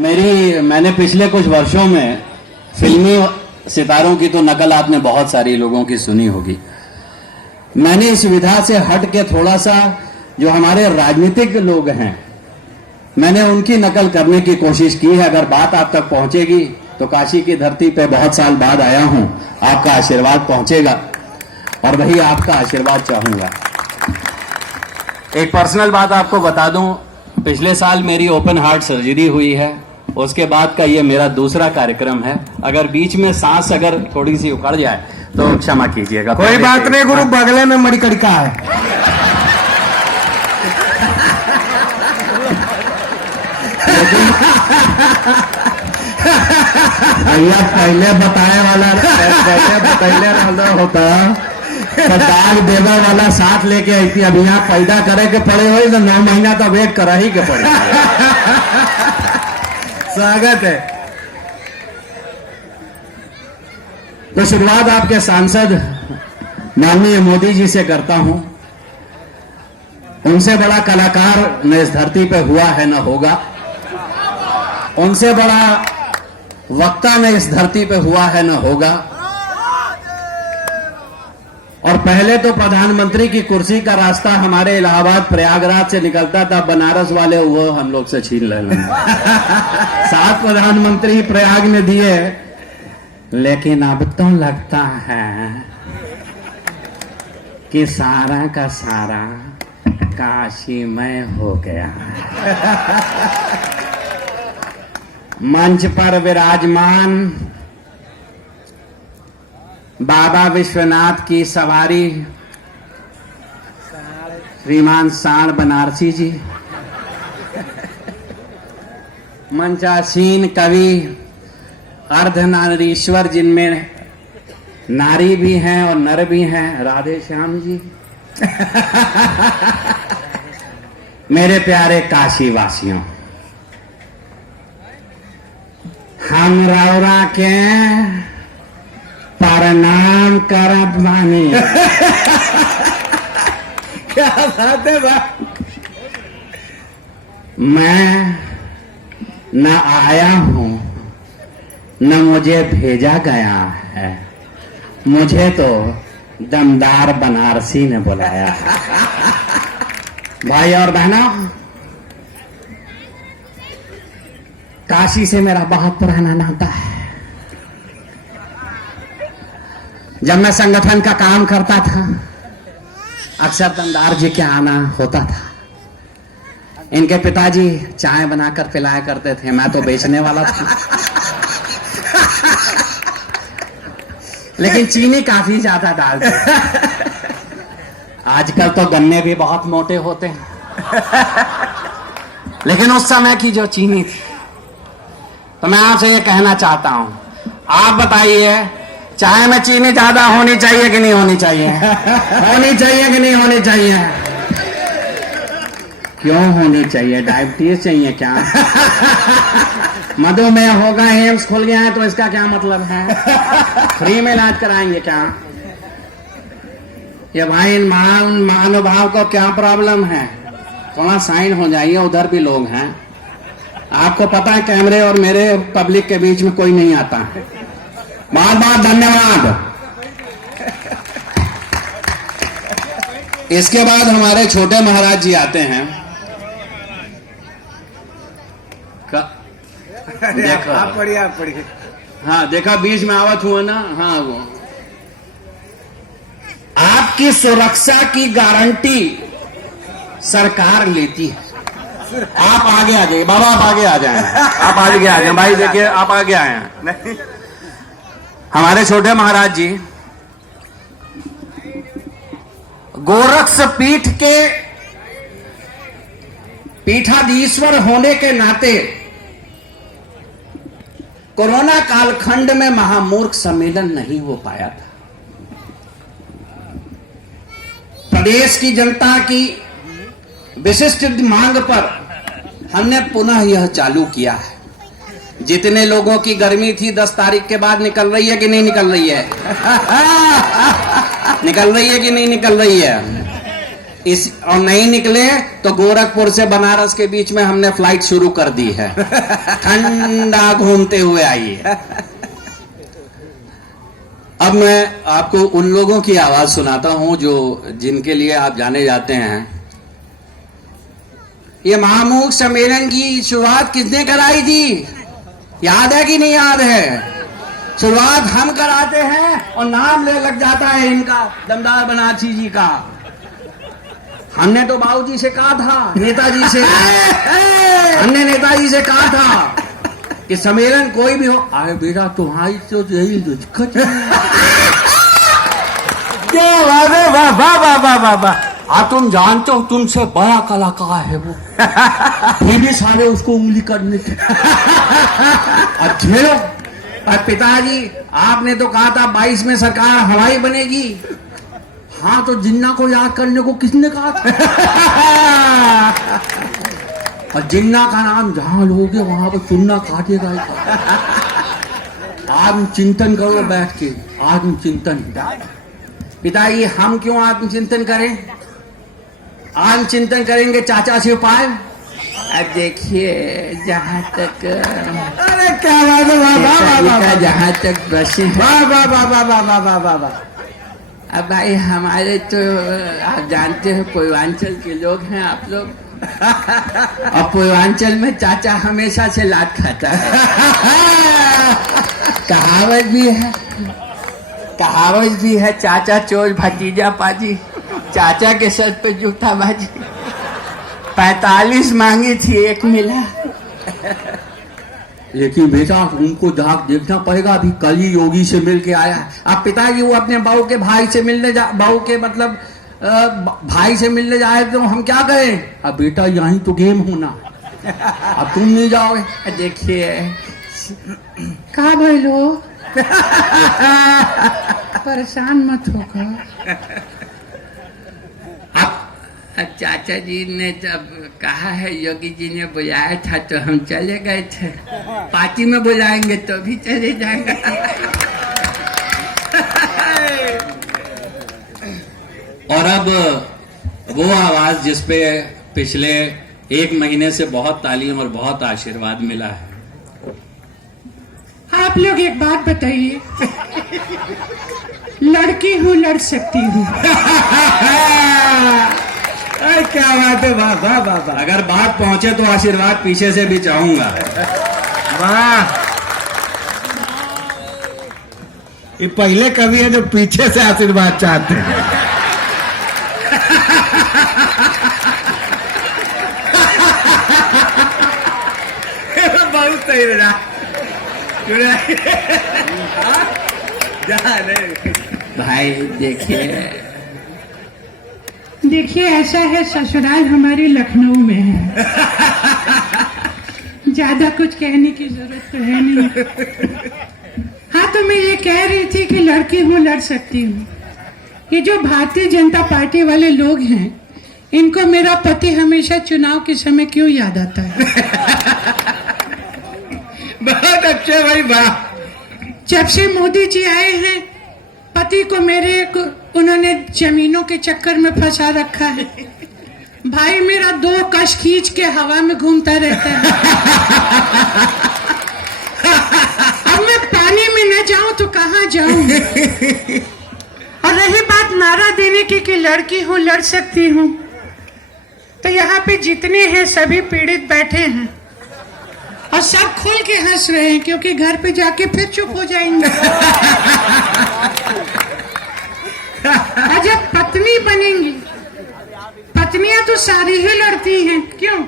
मैंने पिछले कुछ वर्षों में फिल्मी सितारों की तो नकल आपने बहुत सारी लोगों की सुनी होगी। मैंने इस विधा से हट के थोड़ा सा जो हमारे राजनीतिक लोग हैं, मैंने उनकी नकल करने की कोशिश की है। अगर बात आप तक पहुंचेगी तो काशी की धरती पे बहुत साल बाद आया हूं, आपका आशीर्वाद पहुंचेगा और वही आपका आशीर्वाद चाहूंगा। एक पर्सनल बात आपको बता दूं, पिछले साल मेरी ओपन हार्ट सर्जरी हुई है। उसके बाद का ये मेरा दूसरा कार्यक्रम है। अगर बीच में सांस अगर थोड़ी सी उखड़ जाए तो क्षमा कीजिएगा। कोई बात नहीं गुरु, बगले में मणिकर्णिका है। भैया पहले बताए वाला होता तो दाग देवा वाला साथ लेके आई। अब यहाँ पैदा करे के पड़े हो तो 9 महीना तो वेट करा ही के पड़े। स्वागत है। तो शुरुआत आपके सांसद माननीय मोदी जी से करता हूं। उनसे बड़ा कलाकार न इस धरती पे हुआ है न होगा, उनसे बड़ा वक्ता न इस धरती पे हुआ है न होगा। और पहले तो प्रधानमंत्री की कुर्सी का रास्ता हमारे इलाहाबाद प्रयागराज से निकलता था, बनारस वाले वो हम लोग से छीन लेंगे। 7 प्रधानमंत्री प्रयाग में दिए, लेकिन अब तो लगता है कि सारा का सारा काशीमय हो गया। मंच पर विराजमान बाबा विश्वनाथ की सवारी श्रीमान साण बनारसी जी, मंचासीन कवि अर्धनारीश्वर जिनमें नारी भी हैं और नर भी हैं, राधे श्याम जी। मेरे प्यारे काशी वासियों, हम रौरा के प्रणाम करत बानी। क्या बात है भाई। मैं न आया हूं न मुझे भेजा गया है, मुझे तो दमदार बनारसी ने बुलाया है। भाई और बहनों, काशी से मेरा बहुत पुराना नाता है। जब मैं संगठन का काम करता था, अक्सर दमदार जी के आना होता था। इनके पिताजी चाय बनाकर पिलाया करते थे, मैं तो बेचने वाला था। लेकिन चीनी काफी ज्यादा डालते। आजकल तो गन्ने भी बहुत मोटे होते हैं, लेकिन उस समय की जो चीनी थी। तो मैं आपसे ये कहना चाहता हूं, आप बताइए चाय में चीनी ज्यादा होनी चाहिए कि नहीं होनी चाहिए? होनी चाहिए कि नहीं होनी चाहिए? क्यों होनी चाहिए? डायबिटीज चाहिए क्या? मधुमेह होगा, एम्स खुल गया है तो इसका क्या मतलब है? फ्री में इलाज कराएंगे क्या? ये भाई महानुभाव को क्या प्रॉब्लम है? थोड़ा साइन हो जाइए, उधर भी लोग हैं। आपको पता है कैमरे और मेरे पब्लिक के बीच में कोई नहीं आता। बहुत बहुत धन्यवाद। इसके बाद हमारे छोटे महाराज जी आते हैं। देखो आप पढ़िए। हाँ देखा, बीच में आवत हुआ ना। हाँ, वो आपकी सुरक्षा की गारंटी सरकार लेती है। आप आगे आ जाइए बाबा, आप आगे आ जाएं। आप आगे आ जाएं भाई, देखिए आप आगे आए हैं। हमारे छोटे महाराज जी गोरक्ष पीठ के पीठाधीश्वर होने के नाते कोरोना कालखंड में महामूर्ख सम्मेलन नहीं हो पाया था। प्रदेश की जनता की विशिष्ट मांग पर हमने पुनः यह चालू किया है। जितने लोगों की गर्मी थी 10 तारीख के बाद निकल रही है कि नहीं निकल रही है? निकल रही है कि नहीं निकल रही है? इस और नहीं निकले तो गोरखपुर से बनारस के बीच में हमने फ्लाइट शुरू कर दी है। ठंडा घूमते हुए आइए। अब मैं आपको उन लोगों की आवाज सुनाता हूं जो जिनके लिए आप जाने जाते हैं। ये महामूख सम्मेलन की शुरुआत किसने कराई थी? याद है कि नहीं याद है? शुरुआत हम कराते हैं और नाम ले लग जाता है इनका, दमदार बनारसी जी का। हमने तो बाबूजी से कहा था, नेताजी से हमने नेताजी से कहा था कि सम्मेलन कोई भी हो। अरे बेटा तुम्हारी तो यही दिक्कत है। क्या बात है, वाह वाह वाह वाह वाह वाह। तुम जानते हो तुमसे बड़ा कलाकार है वो, फिर भी सारे उसको उंगली करने थे। अच्छे और पिताजी आपने तो कहा था 22 में सरकार हमारी बनेगी। हाँ तो जिन्ना को याद करने को किसने कहा था? और जिन्ना का नाम जहां लोगे वहां पर चुन्ना काटेगा। आत्मचिंतन करो बैठ के, आत्मचिंतन। पिताजी हम क्यों आत्मचिंतन करें? आत्मचिंतन करेंगे चाचा से उपाय। अब देखिए जहां तक, अरे क्या बात है, वाह वाह वाह वाह। जहां तक बसे वाह वाह वाह वाह वाह वाह वाह वाह वाह। अब भाई हमारे तो आप जानते हो पूर्वांचल के लोग हैं आप लोग, और पूर्वांचल में चाचा हमेशा से लात खाता है। कहावत भी है चाचा चोर भतीजा पाजी, चाचा के सर पे जूठा बाजी। 45 मांगी थी, 1 मिला। लेकिन बेटा उनको जाग देखना पड़ेगा, अभी कल ही योगी से मिल के आया। अब पिताजी वो अपने बहू के भाई से मिलने बहू के मतलब भाई से मिलने जाए तो हम क्या करें? अब बेटा यहीं तो गेम होना, अब तुम नहीं जाओगे। देखिए कहा भाई लो परेशान मत होगा। अब चाचा जी ने जब कहा है, योगी जी ने बुलाया था तो हम चले गए थे। पार्टी में बुलाएंगे तो भी चले जाएंगे। और अब वो आवाज जिसपे पिछले 1 महीने से बहुत तालीम और बहुत आशीर्वाद मिला है। आप लोग एक बात बताइए, लड़की हूँ लड़ सकती हूँ। अरे क्या बात है, वाह वाह वाह वाह। अगर बात पहुंचे तो आशीर्वाद पीछे से भी चाहूंगा। वाह, ये पहले कवि है जो पीछे से आशीर्वाद चाहते हैं। बहुत सही रहा। भाई देखिए ऐसा है, ससुराल हमारी लखनऊ में है। ज्यादा कुछ कहने की जरूरत तो है नहीं। हाँ तो मैं ये कह रही थी कि लड़की हूँ लड़ सकती हूँ। ये जो भारतीय जनता पार्टी वाले लोग हैं, इनको मेरा पति हमेशा चुनाव के समय क्यों याद आता है? बहुत अच्छे भाई, वाह। जब से मोदी जी आए हैं, पति को मेरे उन्होंने जमीनों के चक्कर में फंसा रखा है। भाई मेरा 2 कश खींच के हवा में घूमता रहता है। अब मैं पानी में न जाऊं तो कहाँ जाऊं? और रही बात नारा देने की कि लड़की हूँ लड़ सकती हूँ, तो यहाँ पे जितने हैं सभी पीड़ित बैठे हैं और सब खुल के हंस रहे हैं, क्योंकि घर पे जाके फिर चुप हो जाएंगे। और जब पत्नी बनेंगी, पत्नियां तो सारी ही लड़ती हैं, क्यों?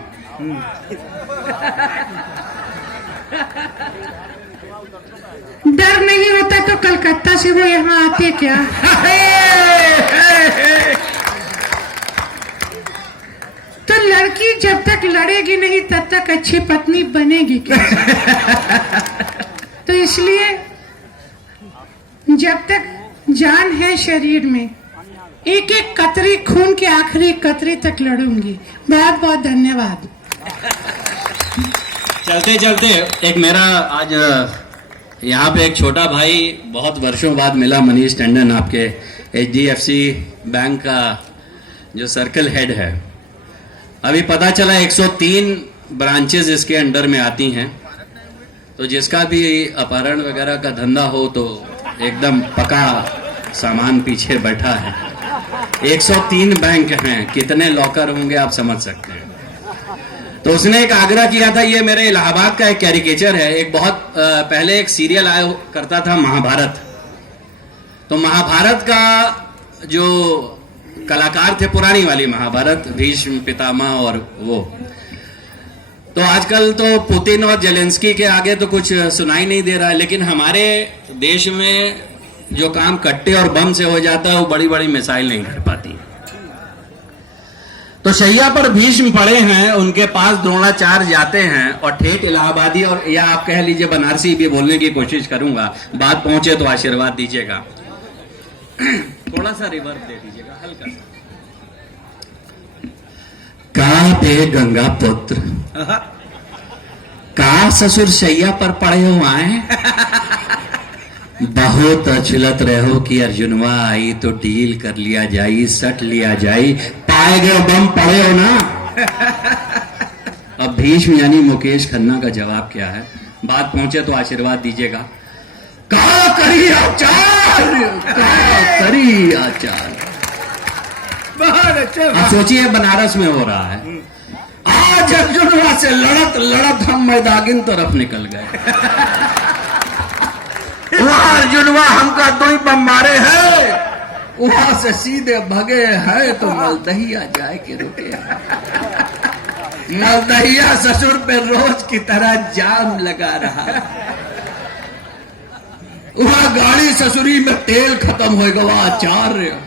डर नहीं होता तो कलकत्ता से वो यहाँ आते क्या? तो लड़की जब तक लड़ेगी नहीं तब तक अच्छी पत्नी बनेगी क्या? तो इसलिए जब तक जान है शरीर में, एक एक कतरी खून के आखिरी कतरी तक लड़ूंगी। बहुत बहुत धन्यवाद। चलते चलते एक मेरा आज यहाँ पे एक छोटा भाई बहुत वर्षों बाद मिला, मनीष टंडन, आपके HDFC बैंक का जो सर्कल हेड है, अभी पता चला 103 ब्रांचेस इसके अंडर में आती हैं। तो जिसका भी अपहरण वगैरह का धंधा हो तो एकदम पका सामान पीछे बैठा है। 103 बैंक हैं, कितने लॉकर होंगे आप समझ सकते हैं। तो उसने एक आग्रह किया था, ये मेरे इलाहाबाद का एक कैरिकेचर है। एक बहुत पहले एक सीरियल आया करता था महाभारत। तो महाभारत का जो कलाकार थे, पुरानी वाली महाभारत, भीष्म पितामह और वो, तो आजकल तो पुतिन और जेलेंस्की के आगे तो कुछ सुनाई नहीं दे रहा है। लेकिन हमारे देश में जो काम कट्टे और बम से हो जाता है वो बड़ी बड़ी मिसाइल नहीं कर पाती। तो शैया पर भीष्म पड़े हैं, उनके पास द्रोणाचार्य जाते हैं और ठेठ इलाहाबादी, और या आप कह लीजिए बनारसी भी बोलने की कोशिश करूंगा, बात पहुंचे तो आशीर्वाद दीजिएगा। थोड़ा सा रिवर्ब दे दीजिएगा, हल्का सा। का बे गंगा पुत्र, का ससुर शैया पर पड़े हो आए, बहुत अचलत रहो कि अर्जुनवा आई तो डील कर लिया जाई, सट लिया जाई, पाए गए बम पड़े हो ना। अब भीष्म यानी मुकेश खन्ना का जवाब क्या है, बात पहुंचे तो आशीर्वाद दीजिएगा। का करी आचार्य, का करी आचार्य। अब सोचिए बनारस में हो रहा है, आज अर्जुनवा से लड़त लड़त हम मैदागिन तरफ निकल गए। वहां अर्जुनवा हमका दो ही बम मारे है, वहां से सीधे भगे है तो मलदहिया जाए के रुके। मलदहिया ससुर पे रोज की तरह जाम लगा रहा। वहां गाड़ी ससुरी में तेल खत्म हो गया। आचार्य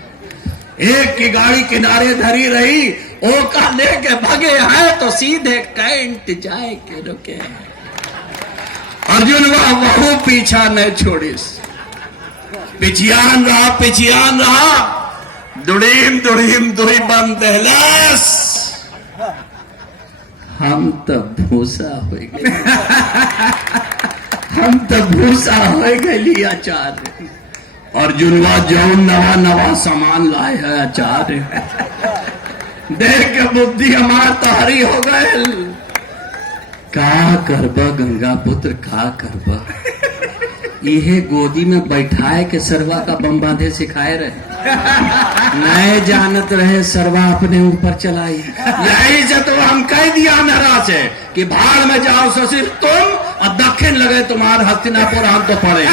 एक की गाड़ी किनारे धरी रही, ओका लेके भगे है तो सीधे कैंट जाए के रुके। अर्जुन वह पीछा न छोड़िस, पिछियान रहा, दुड़ीम दुड़ीम दुई बम दहलस, हम तो भूसा हो गए, हम तो भूसा हो गए आचार्य। अर्जुनवा जौन नवा नवा सामान लाए है आचार्य, देख के बुद्धि हमार तारी हो गए। का करबा गंगा पुत्र, का करबा, इहे गोदी में बैठाए के सरवा का बम बांधे सिखाए रहे, नए जानत रहे सरवा अपने ऊपर चलाई। यही से तो हम कह दिया नरा से कि भाड़ में जाओ ससुर तुम, और दक्षिण लगे तुम्हारे हस्तिनापुर, हम तो पड़े।